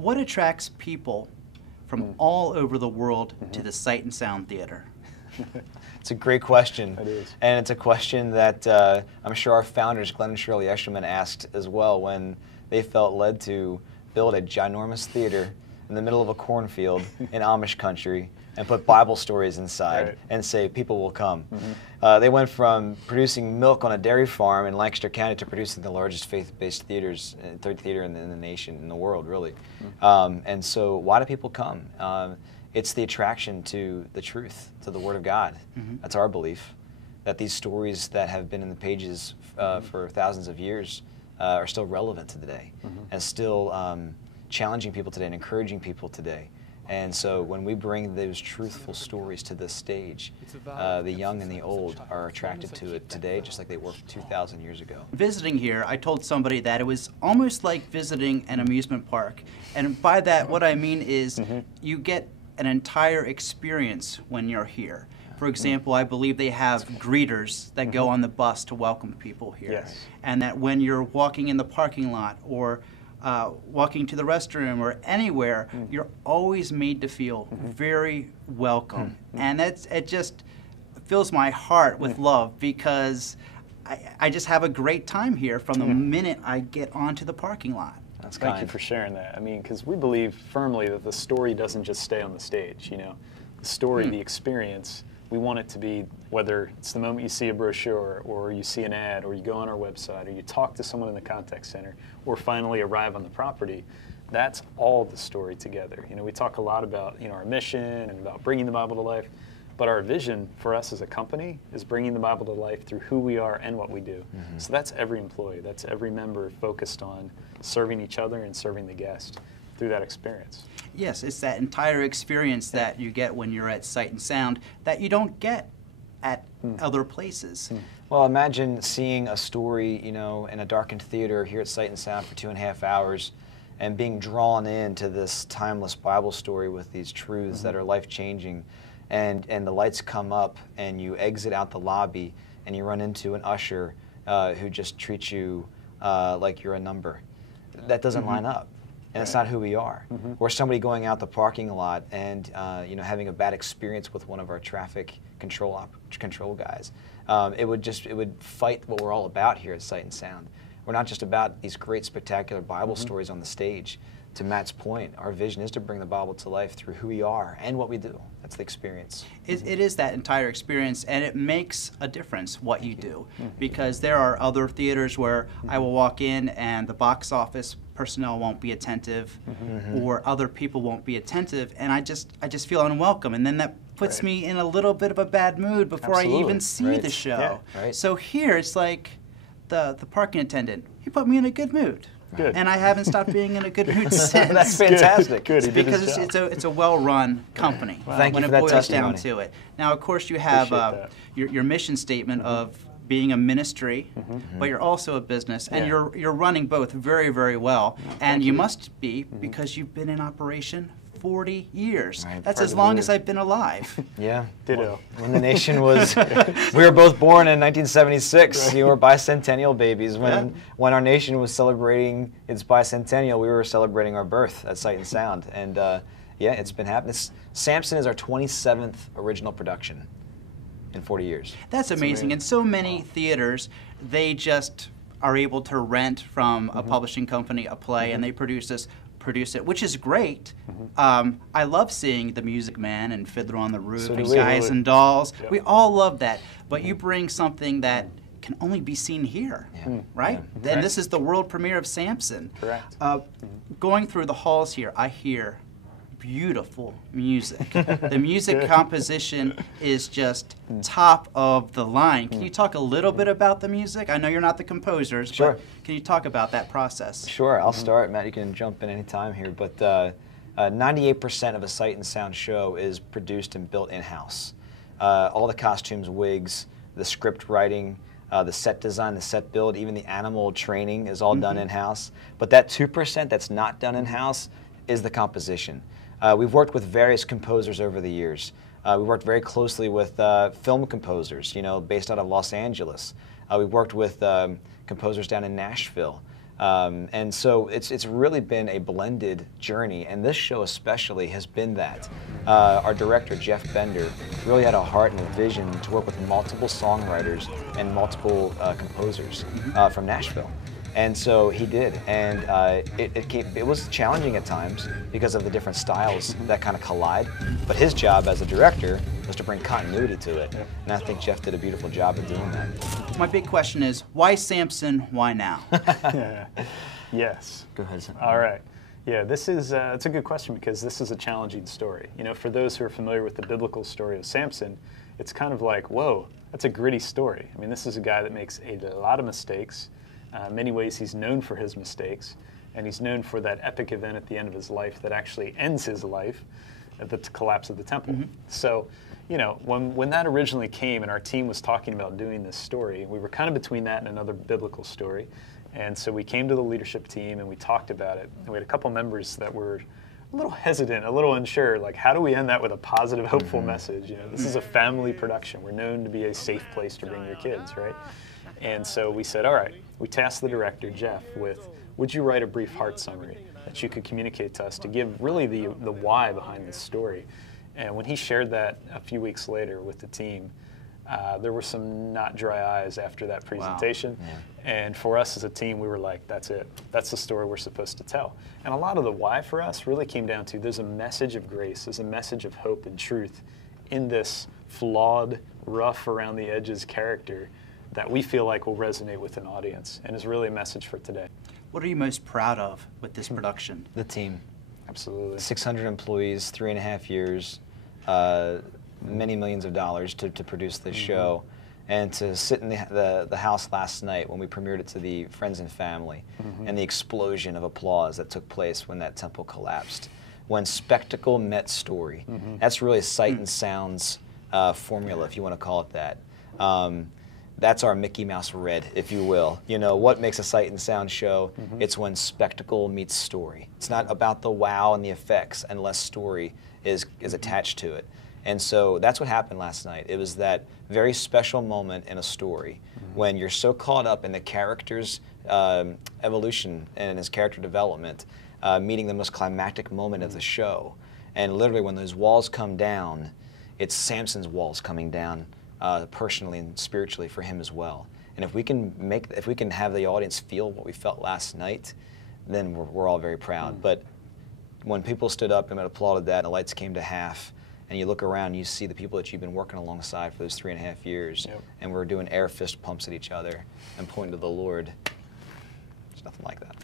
What attracts people from all over the world to the Sight and Sound Theater? It's a great question. It is. And it's a question that I'm sure our founders, Glenn and Shirley Eshelman, asked as well when they felt led to build a ginormous theater in the middle of a cornfield in Amish country and put Bible stories inside and say people will come. They went from producing milk on a dairy farm in Lancaster County to producing the largest faith-based theater in the nation, in the world, really. And so why do people come? It's the attraction to the truth, to the Word of God. That's our belief, that these stories that have been in the pages for thousands of years are still relevant to today and still challenging people today and encouraging people today. And so when we bring those truthful stories to this stage, the young and the old are attracted to it today just like they were 2,000 years ago. Visiting here, I told somebody that it was almost like visiting an amusement park. And by that, what I mean is you get an entire experience when you're here. For example, I believe they have greeters that go on the bus to welcome people here. And that when you're walking in the parking lot or walking to the restroom or anywhere, you're always made to feel very welcome. And it just fills my heart with love because I just have a great time here from the minute I get onto the parking lot. That's kind. Thank you for sharing that. I mean, because we believe firmly that the story doesn't just stay on the stage, you know. The story, the experience, we want it to be, whether it's the moment you see a brochure or you see an ad or you go on our website or you talk to someone in the contact center or finally arrive on the property, that's all the story together. You know, we talk a lot about, you know, our mission and about bringing the Bible to life, but our vision for us as a company is bringing the Bible to life through who we are and what we do. So that's every employee, that's every member focused on serving each other and serving the guest through that experience. Yes, it's that entire experience that you get when you're at Sight and Sound that you don't get at other places. Well, imagine seeing a story, you know, in a darkened theater here at Sight and Sound for 2.5 hours and being drawn into this timeless Bible story with these truths that are life-changing. And the lights come up and you exit out the lobby and you run into an usher who just treats you like you're a number. That doesn't line up. And it's not who we are. Or somebody going out the parking lot and you know, having a bad experience with one of our traffic control guys. It would fight what we're all about here at Sight and Sound. We're not just about these great, spectacular Bible stories on the stage. To Matt's point, our vision is to bring the Bible to life through who we are and what we do. That's the experience. It is that entire experience, and it makes a difference what you do. Because there are other theaters where I will walk in and the box office personnel won't be attentive, or other people won't be attentive, and I just feel unwelcome, and then that puts me in a little bit of a bad mood before I even see the show. So here it's like the parking attendant, he put me in a good mood. And I haven't stopped being in a good mood since. That's fantastic. Good. Because it's a well-run company Thank when you it for that boils testimony. down to it. Now, of course, you have your mission statement of being a ministry, but you're also a business, and you're running both very, very well. And you must be, because you've been in operation 40 years. That's as long as I've been alive. Yeah. Ditto. When the nation was, we were both born in 1976. You were bicentennial babies. When our nation was celebrating its bicentennial, we were celebrating our birth at Sight and Sound. And yeah, it's been happening. Samson is our 27th original production in 40 years. That's amazing. And so many theaters, they just are able to rent from a publishing company a play, and they produce it, which is great. I love seeing The Music Man and Fiddler on the Roof and Guys and Dolls. We all love that. But you bring something that can only be seen here, right? And this is the world premiere of Samson. Correct. Going through the halls here, I hear beautiful music. The music composition is just top of the line. Can you talk a little bit about the music? I know you're not the composers, but can you talk about that process? Sure, I'll start. Matt, you can jump in any time here. But 98% of a Sight and Sound show is produced and built in-house. All the costumes, wigs, the script writing, the set design, the set build, even the animal training is all done in-house. But that 2% that's not done in-house is the composition. We've worked with various composers over the years. We worked very closely with film composers, you know, based out of Los Angeles. We've worked with composers down in Nashville. And so it's really been a blended journey, and this show especially has been that. Our director, Jeff Bender, really had a heart and a vision to work with multiple songwriters and multiple composers from Nashville. And so he did, and it was challenging at times because of the different styles that kind of collide, but his job as a director was to bring continuity to it, and I think Jeff did a beautiful job of doing that. My big question is, why Samson, why now? Yes. Go ahead, Sam. All right. Yeah, this is it's a good question because this is a challenging story. You know, for those who are familiar with the biblical story of Samson, it's kind of like, whoa, that's a gritty story. I mean, this is a guy that makes a lot of mistakes. In many ways, he's known for his mistakes, and he's known for that epic event at the end of his life that actually ends his life, the collapse of the temple. So, you know, when that originally came and our team was talking about doing this story, we were kind of between that and another biblical story. And so we came to the leadership team and we talked about it. And we had a couple members that were a little hesitant, a little unsure, like how do we end that with a positive, hopeful message? You know, this is a family production. We're known to be a safe place to bring your kids, right? And so we said, all right, we tasked the director, Jeff, with, would you write a brief heart summary that you could communicate to us to give really the why behind this story? And when he shared that a few weeks later with the team, there were some not dry eyes after that presentation. Wow. Yeah. And for us as a team, we were like, that's it. That's the story we're supposed to tell. And a lot of the why for us really came down to there's a message of grace, there's a message of hope and truth in this flawed, rough around the edges character that we feel like will resonate with an audience and is really a message for today. What are you most proud of with this production? The team. Absolutely. 600 employees, 3.5 years, many millions of dollars to produce this show, and to sit in the house last night when we premiered it to the friends and family, and the explosion of applause that took place when that temple collapsed. When spectacle met story. That's really sight and sound's formula, if you want to call it that. That's our Mickey Mouse red, if you will. You know, what makes a sight and sound show? It's when spectacle meets story. It's not about the wow and the effects unless story is attached to it. And so that's what happened last night. It was that very special moment in a story when you're so caught up in the character's evolution and his character development, meeting the most climactic moment of the show. And literally when those walls come down, it's Samson's walls coming down personally and spiritually for him as well. And if we can have the audience feel what we felt last night, then we're all very proud. But when people stood up and applauded that, and the lights came to half, and you look around, you see the people that you've been working alongside for those 3.5 years, and we're doing air fist pumps at each other and pointing to the Lord. There's nothing like that.